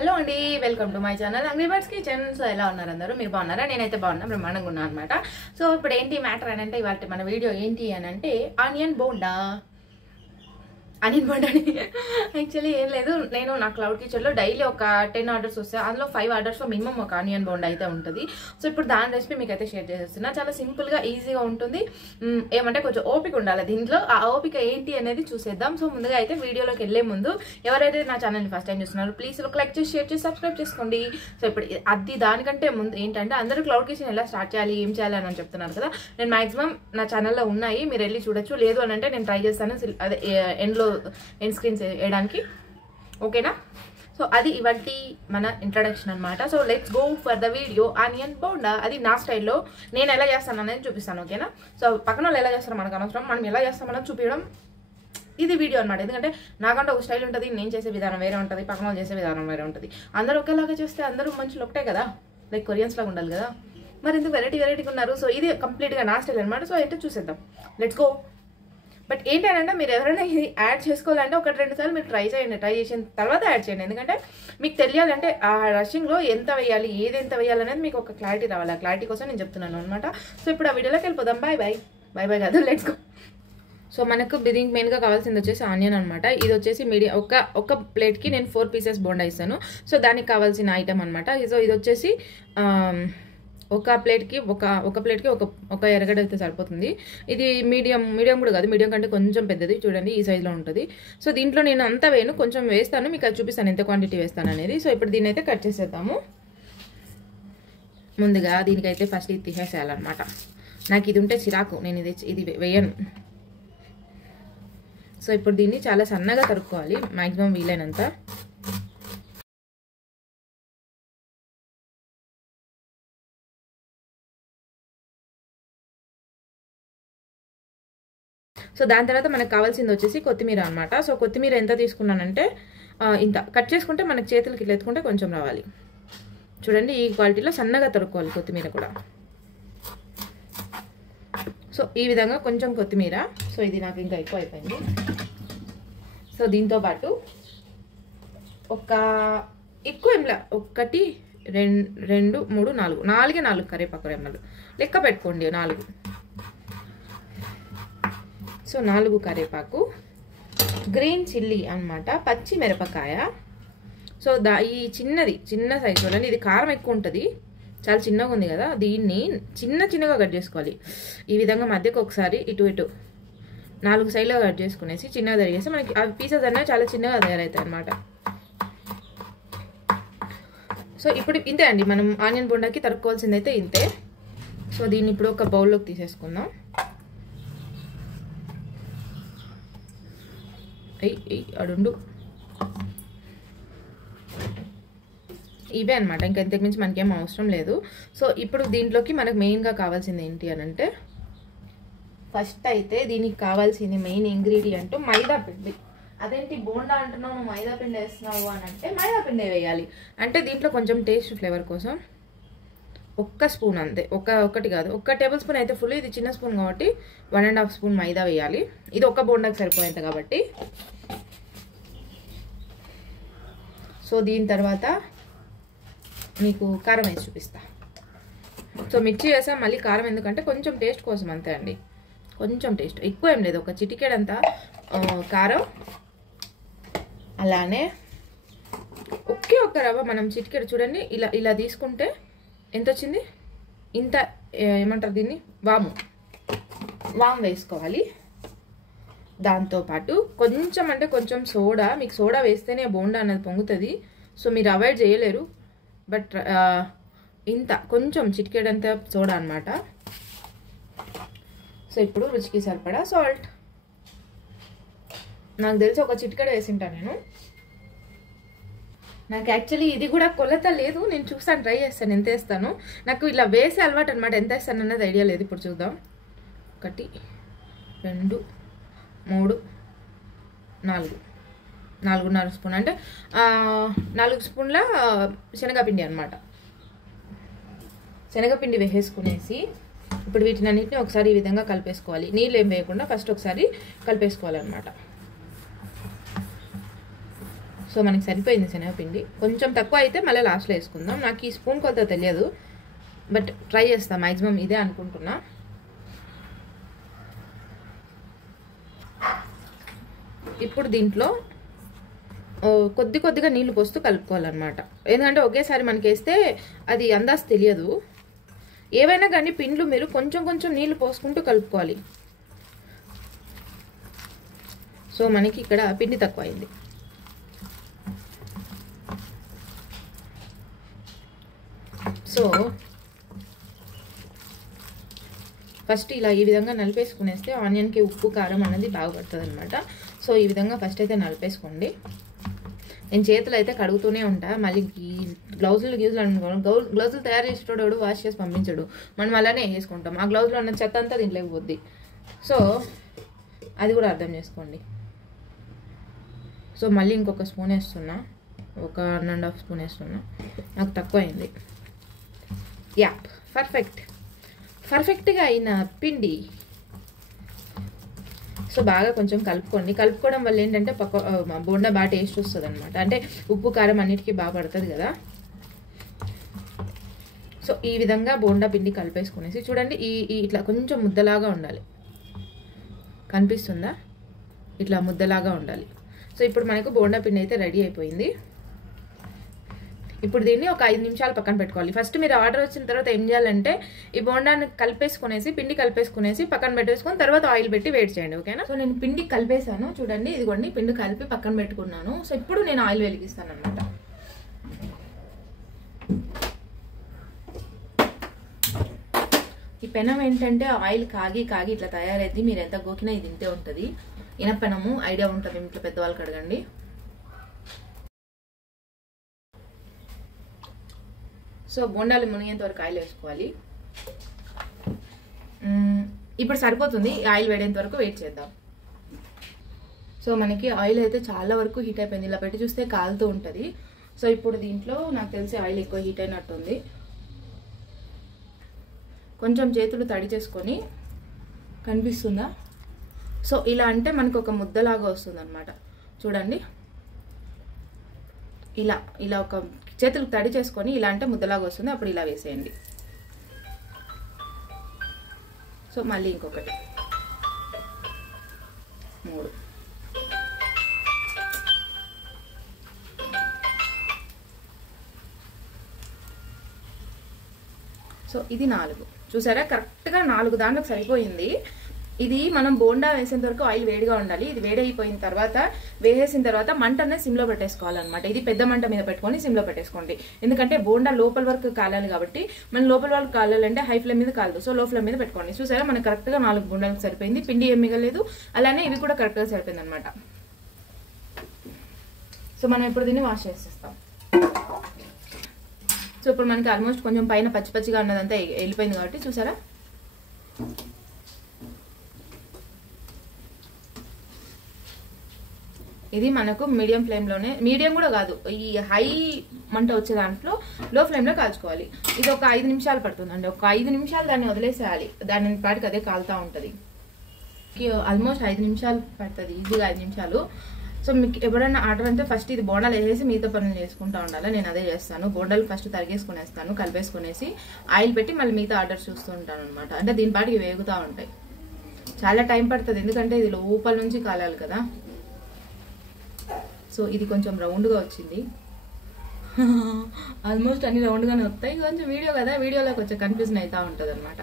Hello అండి, welcome to my channel అంగ్రీ birds kitchen. So ఎలా ఉన్నారు అందరూ? మీరు బాగున్నారా? నేనైతే బాగున్నా, బ్రహ్మాండంగా ఉన్నాను అనమాట. సో ఇప్పుడు ఏంటి మ్యాటర్ అని అంటే, ఇవాళ మన వీడియో ఏంటి అని అంటే ఆనియన్ బోండా అని యాక్చువల్లీ ఏం లేదు, నేను నా క్లౌడ్ కిచెన్లో డైలీ ఒక 10 ఆర్డర్స్ వస్తాయి. అందులో 5 ఆర్డర్స్లో మినిమం ఒక ఆనియన్ బోండా అయితే ఉంటుంది. సో ఇప్పుడు దాని రెసిపీ మీకు అయితే షేర్ చేసేస్తున్నా. చాలా సింపుల్గా ఈజీగా ఉంటుంది. ఏమంటే కొంచెం ఓపిక ఉండాలి దీంట్లో. ఆ ఓపిక ఏంటి అనేది చూసేద్దాం. సో ముందుగా అయితే వీడియోలోకి వెళ్ళే ముందు ఎవరైతే నా ఛానల్ని ఫస్ట్ టైం చూస్తున్నారో ప్లీజ్ ఒక లైక్ చేసి, షేర్ చేసి, సబ్స్క్రైబ్ చేసుకోండి. సో ఇప్పుడు అది దానికంటే ముందు ఏంటంటే, అందరూ క్లౌడ్ కిచెన్ ఎలా స్టార్ట్ చేయాలి, ఏం చేయాలి అని చెప్తున్నారు కదా. నేను మాక్సిమం నా ఛానల్లో ఉన్నాయి, మీరు వెళ్ళి చూడొచ్చు. లేదు అని అంటే నేను ట్రై చేస్తాను అదే ఎండ్ స్క్రీన్స్ వేయడానికి. ఓకేనా? సో అది ఇవాల్టి మన ఇంట్రడక్షన్ అనమాట. So let's go for the video. Onion bonda అది నా స్టైల్లో నేను ఎలా చేస్తాను అనేది చూపిస్తాను. ఓకేనా? సో పక్కన వాళ్ళు ఎలా చేస్తారో మనకు అనవసరం, మనం ఎలా చేస్తామన్నది చూపించడం ఇది వీడియో అనమాట. ఎందుకంటే నాకంటే ఒక స్టైల్ ఉంటుంది, నేను చేసే విధానం వేరే ఉంటుంది, పక్కన వాళ్ళు చేసే విధానం వేరే ఉంటుంది. అందరూ ఒకేలాగా చేస్తే అందరూ మనుషులు ఒకటే కదా, లైక్ కొరియన్స్ లాగా ఉండాలి కదా. మరి ఎందుకు వెరైటీగా ఉన్నారు? సో ఇది కంప్లీట్గా నా స్టైల్ అనమాట. సో అయితే చూసేద్దాం, లెట్స్ గో. బట్ ఏంటంటే, మీరు ఎవరైనా ఇది యాడ్ చేసుకోవాలంటే 1-2 సార్లు మీరు ట్రై చేయండి. ట్రై చేసిన తర్వాత యాడ్ చేయండి. ఎందుకంటే మీకు తెలియాలంటే ఆ రషింగ్లో ఎంత వేయాలి, ఏది ఎంత వేయాలి అనేది మీకు ఒక క్లారిటీ రావాలి. ఆ క్లారిటీ కోసం నేను చెప్తున్నాను అనమాట. సో ఇప్పుడు ఆ వీడియోలోకి వెళ్ళిపోదాం. బాయ్ బాయ్ కాదు, లెట్స్ గో. సో మనకు దీనికి మెయిన్గా కావాల్సింది వచ్చేసి ఆనియన్ అనమాట. ఇది వచ్చేసి మీడియం ఒక ప్లేట్కి నేను 4 పీసెస్ బోండా ఇస్తాను. సో దానికి కావాల్సిన ఐటమ్ అనమాట. సో ఇది వచ్చేసి ఒక ప్లేట్కి ఒక ఎర్రగడ్డ అయితే సరిపోతుంది. ఇది మీడియం కూడా కాదు, మీడియం కంటే కొంచెం పెద్దది. చూడండి ఈ సైజులో ఉంటుంది. సో దీంట్లో నేను అంతా వేయను, కొంచెం వేస్తాను, మీకు అది చూపిస్తాను ఎంత క్వాంటిటీ వేస్తాను అనేది. సో ఇప్పుడు దీన్ని అయితే కట్ చేసేద్దాము. ముందుగా దీనికైతే ఫస్ట్ ఇది తీసేసేయాలన్నమాట. నాకు ఇది ఉంటే చిరాకు, నేను ఇది వేయను. సో ఇప్పుడు దీన్ని చాలా సన్నగా తరుక్కోవాలి మ్యాక్సిమం వీలైనంత. సో దాని తర్వాత మనకు కావాల్సింది వచ్చేసి కొత్తిమీర అనమాట. సో కొత్తిమీర ఎంత తీసుకున్నానంటే ఇంత కట్ చేసుకుంటే మనకి చేతులకి ఇట్లా ఎత్తుకుంటే కొంచెం రావాలి. చూడండి ఈ క్వాలిటీలో సన్నగా తరుక్కోవాలి కొత్తిమీర కూడా. సో ఈ విధంగా కొంచెం కొత్తిమీర. సో ఇది నాకు ఇంకా ఎక్కువ అయిపోయింది. సో దీంతో పాటు ఎక్కువ ఏంలా 1 2 3 4 కరివేపాకు రెమ్మలు లెక్క పెట్టుకోండి, 4. సో 4 కరివేపాకు, గ్రీన్ చిల్లీ అనమాట, పచ్చి మిరపకాయ. సో ఈ చిన్న సైజు చూడండి, ఇది కారం ఎక్కువ ఉంటుంది, చాలా చిన్నగా ఉంది కదా. దీన్ని చిన్నగా కట్ చేసుకోవాలి. ఈ విధంగా మధ్యకు ఒకసారి ఇటు 4 సైడ్లుగా కట్ చేసుకునేసి చిన్నగా తరిగేసి మనకి ఆ పీసెస్ అనేవి చాలా చిన్నగా తయారవుతాయి అనమాట. సో ఇప్పుడు ఇంతే అండి, మనం ఆనియన్ బోండాకి తరుక్కోవాల్సింది అయితే ఇంతే. సో దీన్ని ఇప్పుడు ఒక బౌల్లోకి తీసేసుకుందాం. అడుండు ఇవే అనమాట, ఇంకా ఇంతకు మించి మనకేం అవసరం లేదు. సో ఇప్పుడు దీంట్లోకి మనకు మెయిన్గా కావాల్సింది ఏంటి అని అంటే, ఫస్ట్ అయితే దీనికి కావాల్సింది మెయిన్ ఇంగ్రీడియంట్ మైదా పిండి. అదేంటి బోండా అంటున్నావు, నువ్వు మైదా పిండి వేస్తున్నావు అని అంటే, మైదా పిండి వేయాలి. అంటే దీంట్లో కొంచెం టేస్ట్ ఫ్లేవర్ కోసం 1 స్పూన్ అంతే, ఒకటి కాదు, 1 టేబుల్ స్పూన్ అయితే ఫుల్. ఇది చిన్న స్పూన్ కాబట్టి 1.5 స్పూన్ మైదా వేయాలి. ఇది ఒక బోండాకి సరిపోయేంత కాబట్టి. సో దీని తర్వాత మీకు కారం వేసి చూపిస్తా. సో మిర్చి వేసాం, మళ్ళీ కారం ఎందుకంటే కొంచెం టేస్ట్ కోసం అంతే అండి, కొంచెం టేస్ట్, ఎక్కువ ఏం లేదు, ఒక చిటికెడంతా కారం. అలానే ఒక్క రవ్వ, మనం చిటికెడు చూడండి ఇలా తీసుకుంటే ఎంత వచ్చింది, ఇంత ఏమంటారు దీన్ని, వాము వేసుకోవాలి. దాంతోపాటు కొంచెం సోడా, మీకు సోడా వేస్తేనే బోండా అన్నది పొంగుతుంది. సో మీరు అవాయిడ్ చేయలేరు, బట్ ఇంత కొంచెం చిటికెడంత సోడా అనమాట. సో ఇప్పుడు రుచికి సరిపడా సాల్ట్, నాకు తెలిసి ఒక చిటికెడ వేసింటా నేను. నాకు యాక్చువల్లీ ఇది కూడా కొలత లేదు, నేను చూస్తాను, ట్రై చేస్తాను ఎంత వేస్తాను. నాకు ఇలా వేసే అలవాటు అనమాట, ఎంత వేస్తాను అన్నది ఐడియా లేదు. ఇప్పుడు చూద్దాం. 1 2 3 4 4.5 స్పూన్ అంటే 4 స్పూన్ల శనగపిండి అనమాట. శనగపిండి వేసేసుకునేసి ఇప్పుడు వీటినన్నిటిని ఒకసారి ఈ విధంగా కలిపేసుకోవాలి. నీళ్ళు ఏం వేయకుండా ఫస్ట్ ఒకసారి కలిపేసుకోవాలన్నమాట. సో మనకి సరిపోయింది శనగపిండి. కొంచెం తక్కువ అయితే మళ్ళీ లాస్ట్లో వేసుకుందాం. నాకు ఈ స్పూన్ కొలత తెలియదు, బట్ ట్రై చేస్తాం. మ్యాక్సిమం ఇదే అనుకుంటున్నా. ఇప్పుడు దీంట్లో కొద్దిగా నీళ్లు పోస్తూ కలుపుకోవాలన్నమాట. ఎందుకంటే ఒకేసారి మనకి వేస్తే అది అందాజు తెలియదు. ఏవైనా కానీ పిండ్లు మీరు కొంచెం నీళ్లు పోసుకుంటూ కలుపుకోవాలి. సో మనకి ఇక్కడ పిండి తక్కువ అయింది. సో ఫస్ట్ ఇలా ఈ విధంగా నలిపేసుకునేస్తే ఆనియన్కి ఉప్పు కారం అనేది బాగా పడుతుంది అనమాట. సో ఈ విధంగా ఫస్ట్ అయితే నలిపేసుకోండి. నేను చేతులు అయితే కడుగుతూనే ఉంటా. మళ్ళీ గ్లౌజులు అనుకోండి, గ్లౌజులు తయారు చేసేటోడు వాష్ చేసి పంపించడు, మనం అలానే వేసుకుంటాం. ఆ గ్లౌజులో ఉన్న చెత్త అంతా దీంట్లోకి పోద్ది. సో అది కూడా అర్థం చేసుకోండి. సో మళ్ళీ ఇంకొక స్పూన్ వేస్తున్నా, ఒక 1.5 స్పూన్ వేస్తున్నా. నాకు తక్కువ అయింది. యాప్ పర్ఫెక్ట్గా అయిన పిండి. సో బాగా కొంచెం కలుపుకోండి. కలుపుకోవడం వల్ల ఏంటంటే బోండా బాగా టేస్ట్ వస్తుంది అనమాట. అంటే ఉప్పు కారం అన్నిటికీ బాగా పడుతుంది కదా. సో ఈ విధంగా బోండా పిండి కలిపేసుకునేసి చూడండి, ఇట్లా కొంచెం ముద్దలాగా ఉండాలి. కనిపిస్తుందా? ఇట్లా ముద్దలాగా ఉండాలి. సో ఇప్పుడు మనకు బోండా పిండి అయితే రెడీ అయిపోయింది. ఇప్పుడు దీన్ని ఒక 5 నిమిషాలు పక్కన పెట్టుకోవాలి. ఫస్ట్ మీరు ఆర్డర్ వచ్చిన తర్వాత ఏం చేయాలంటే ఈ బోండాన్ని కలిపేసుకునేసి, పిండి కలిపేసుకునేసి పక్కన పెట్టేసుకొని తర్వాత ఆయిల్ పెట్టి వేడి చేయండి. ఓకేనా? సో నేను పిండి కలిపేసాను చూడండి. ఇదిగోండి పిండి కలిపి పక్కన పెట్టుకున్నాను. సో ఇప్పుడు నేను ఆయిల్ వెలిగిస్తాను అనమాట. ఈ పెనం ఏంటంటే ఆయిల్ కాగి ఇట్లా తయారైద్ది. మీరు ఎంత గోకినా ఇది ఇంతే ఉంటుంది. ఇనపెనము ఐడియా ఉంటుంది ఇంట్లో పెద్దవాళ్ళకి అడగండి. సో బోండాలు మునిగేంత వరకు ఆయిల్ వేసుకోవాలి. ఇప్పుడు సరిపోతుంది. ఆయిల్ వేడేంత వరకు వెయిట్ చేద్దాం. సో మనకి ఆయిల్ అయితే చాలా వరకు హీట్ అయిపోయింది. ఇలా పెట్టి చూస్తే కాలుతూ ఉంటుంది. సో ఇప్పుడు దీంట్లో నాకు తెలిసి ఆయిల్ ఎక్కువ హీట్ అయినట్టుంది. కొంచెం చేతులు తడి చేసుకొని, కనిపిస్తుందా? సో ఇలా అంటే మనకు ఒక ముద్దలాగా వస్తుంది అనమాట. చూడండి, ఇలా ఒక చేతులు తడి చేసుకొని ఇలా అంటే ముద్దలాగా వస్తుంది. అప్పుడు ఇలా వేసేయండి. సో మళ్ళీ ఇంకొకటి, 3. సో ఇది 4. చూసారా, కరెక్ట్గా 4 దాంట్లోకి సరిపోయింది. ఇది మనం బోండా వేసేంత వరకు ఆయిల్ వేడిగా ఉండాలి. ఇది వేడైపోయిన తర్వాత వేసేసిన తర్వాత మంట అనేది సిమ్లో పెట్టేసుకోవాలన్నమాట. ఇది పెద్ద మంట మీద పెట్టుకొని సిమ్లో పెట్టేసుకోండి. ఎందుకంటే బోండా లోపల వరకు కాలాలి కాబట్టి, మనం లోపల వరకు కాలాలంటే హై ఫ్లేమ్ మీద కాలదు. సో లో ఫ్లేమ్ మీద పెట్టుకోండి. చూసారా, మనకు కరెక్ట్గా 4 బోండాలకు సరిపోయింది. పిండి ఏం మిగలేదు. అలానే ఇవి కూడా కరెక్ట్గా సరిపోయింది అనమాట. సో మనం ఇప్పుడు దీన్ని వాష్ చేసేస్తాం. సో ఇప్పుడు మనకి ఆల్మోస్ట్ కొంచెం పైన పచ్చిగా ఉన్నదంతా వెళ్ళిపోయింది కాబట్టి చూసారా. ఇది మనకు మీడియం ఫ్లేమ్లోనే, మీడియం కూడా కాదు, ఈ హై మంట వచ్చే దాంట్లో లో ఫ్లేమ్లో కాల్చుకోవాలి. ఇది ఒక 5 నిమిషాలు పడుతుందండి. ఒక 5 నిమిషాలు దాన్ని వదిలేసేయాలి. దాని పాటికి అదే కాలుతూ ఉంటుంది. ఆల్మోస్ట్ 5 నిమిషాలు పడుతుంది, ఈజీగా 5 నిమిషాలు. సో మీకు ఎవరైనా ఆర్డర్ అంటే ఫస్ట్ ఇది బోండాలు వేసేసి మిగతా పనులు చేసుకుంటూ ఉండాలి. నేను అదే చేస్తాను. బోండాలు ఫస్ట్ తరిగేసుకునేస్తాను, కలిపేసుకునేసి ఆయిల్ పెట్టి మళ్ళీ మిగతా ఆర్డర్ చూస్తూ ఉంటాను అనమాట. అంటే దీని పాటికి వేగుతూ ఉంటాయి. చాలా టైం పడుతుంది, ఎందుకంటే ఇది లోపల నుంచి కాలాలి కదా. సో ఇది కొంచెం రౌండ్గా వచ్చింది. ఆల్మోస్ట్ అన్ని రౌండ్గానే వస్తాయి. కొంచెం వీడియో కదా, వీడియోలో కొంచెం కన్ఫ్యూజన్ అవుతూ ఉంటుంది అనమాట.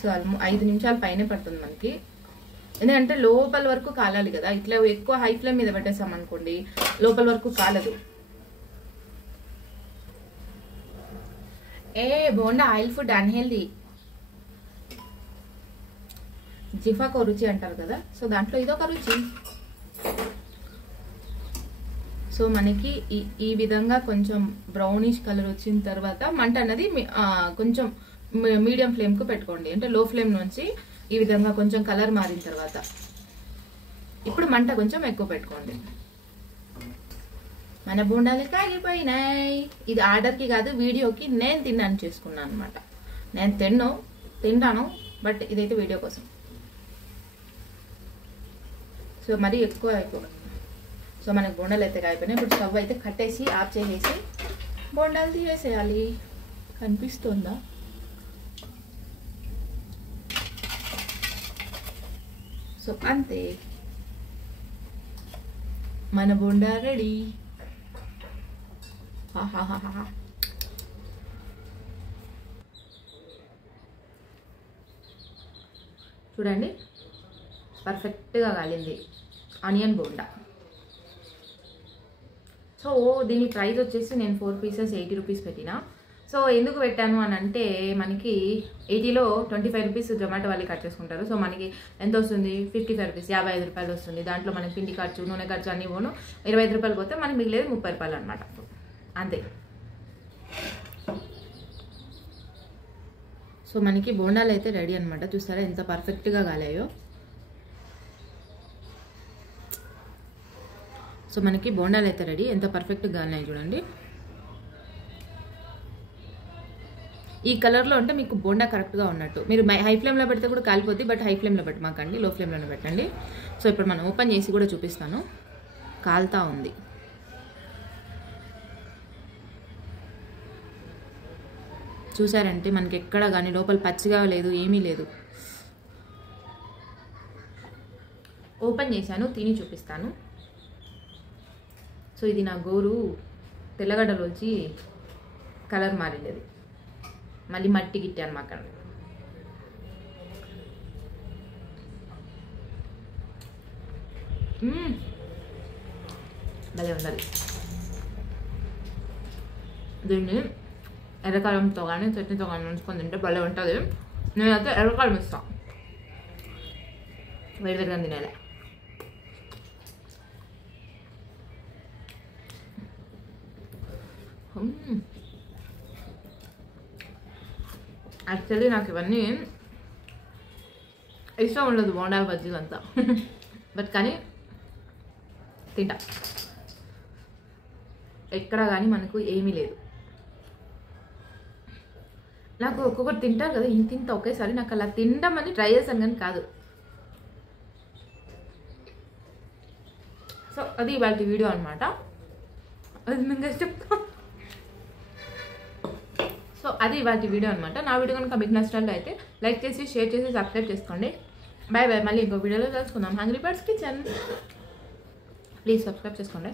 సో 5 నిమిషాలు పైనే పడుతుంది మనకి. ఎందుకంటే లోపల వరకు కాలాలి కదా. ఇట్లా ఎక్కువ హై ఫ్లేమ్ మీద పెట్టేసాం అనుకోండి, లోపల వరకు కాలదు. Bonda oil food unhealthy. జిఫాకో రుచి అంటారు కదా, సో దాంట్లో ఇదొక రుచి. సో మనకి ఈ విధంగా కొంచెం బ్రౌనిష్ కలర్ వచ్చిన తర్వాత మంట అన్నది కొంచెం మీడియం ఫ్లేమ్కు పెట్టుకోండి. అంటే లో ఫ్లేమ్ నుంచి ఈ విధంగా కొంచెం కలర్ మారిన తర్వాత ఇప్పుడు మంట కొంచెం ఎక్కువ పెట్టుకోండి. మన బోండాలు కాగిపోయినాయి. ఇది ఆర్డర్కి కాదు, వీడియోకి నేను తిన్నాను చేసుకున్నాను అనమాట. నేను తింటాను, బట్ ఇదైతే వీడియో కోసం. సో మరీ ఎక్కువ అయిపోయి. సో మనకు బోండాలు అయితే అయిపోయినాయి. ఇప్పుడు స్టవ్ అయితే కట్టేసి ఆఫ్ చేసేసి బోండాలు తీసేసేయాలి. కనిపిస్తుందా? సో అంతే, మన బోండా రెడీ. చూడండి పర్ఫెక్ట్గా కాలింది ఆనియన్ బోండా. సో దీని ప్రైస్ వచ్చేసి నేను 4 పీసెస్ 80 రూపీస్ పెట్టిన. సో ఎందుకు పెట్టాను అని అంటే మనకి 80లో 25 రూపీస్ జొమాటో వాళ్ళు కట్ చేసుకుంటారు. సో మనకి ఎంత వస్తుంది? 55 రూపీస్, 55 రూపాయలు వస్తుంది. దాంట్లో మనకి పిండి ఖర్చు, నూనె ఖర్చు అన్నీ పోను 25 రూపాయలు పోతే మనకి మిగిలేదు 30 రూపాయలు అనమాట. అంతే. సో మనకి బోండాలు అయితే రెడీ అనమాట. చూస్తారా ఎంత పర్ఫెక్ట్గా కాలాయో. సో మనకి బోండాలు అయితే రెడీ, ఎంత పర్ఫెక్ట్గా కాలినాయి చూడండి. ఈ కలర్లో ఉంటే మీకు బోండా కరెక్ట్గా ఉన్నట్టు. మీరు హై ఫ్లేమ్లో పెడితే కూడా కాలిపోద్ది, బట్ హై ఫ్లేమ్లో పెట్టమాకండి, లో ఫ్లేమ్లోనే పెట్టండి. సో ఇప్పుడు మనం ఓపెన్ చేసి కూడా చూపిస్తాను. కాలుతా ఉంది. చూసారంటే మనకి ఎక్కడ కానీ లోపల పచ్చిగా లేదు, ఏమీ లేదు. ఓపెన్ చేశాను, తిని చూపిస్తాను. సో ఇది నా గోరు తెల్లగడ్డలు వచ్చి కలర్ మారింది, మళ్ళీ మట్టి గిట్టాను మాకు. భలే ఉండాలి. దీన్ని ఎర్రకారంతో కానీ చట్నీతో కానీ ఉంచుకొని తింటే భలే ఉంటుంది. నేనైతే ఎర్రకారం ఇస్తాను, వేడివేడిగా తినేలే. యాక్చువల్లీ నాకు ఇవన్నీ ఇష్టం ఉండదు, బోండాలు బజ్జీలు అంతా, బట్ కానీ తింటా. ఎక్కడ కానీ మనకు ఏమీ లేదు. నాకు ఒక్కొక్కటి తింటారు కదా, ఇంత ఒకేసారి నాకు అలా తినడం అని ట్రై చేశాను కానీ కాదు. సో అది ఇవాళ వీడియో అనమాట. అది నేను చెప్తా. సో అది ఇవాళ వీడియో అనమాట. నా వీడియో కనుక మీకు నచ్చినట్లు అయితే లైక్ చేసి, షేర్ చేసి, సబ్స్క్రైబ్ చేసుకోండి. Bye bye. మళ్ళీ ఇంకో వీడియోలో తెలుసుకుందాం. Hungry Birds Kitchen. Please subscribe చేసుకోండి.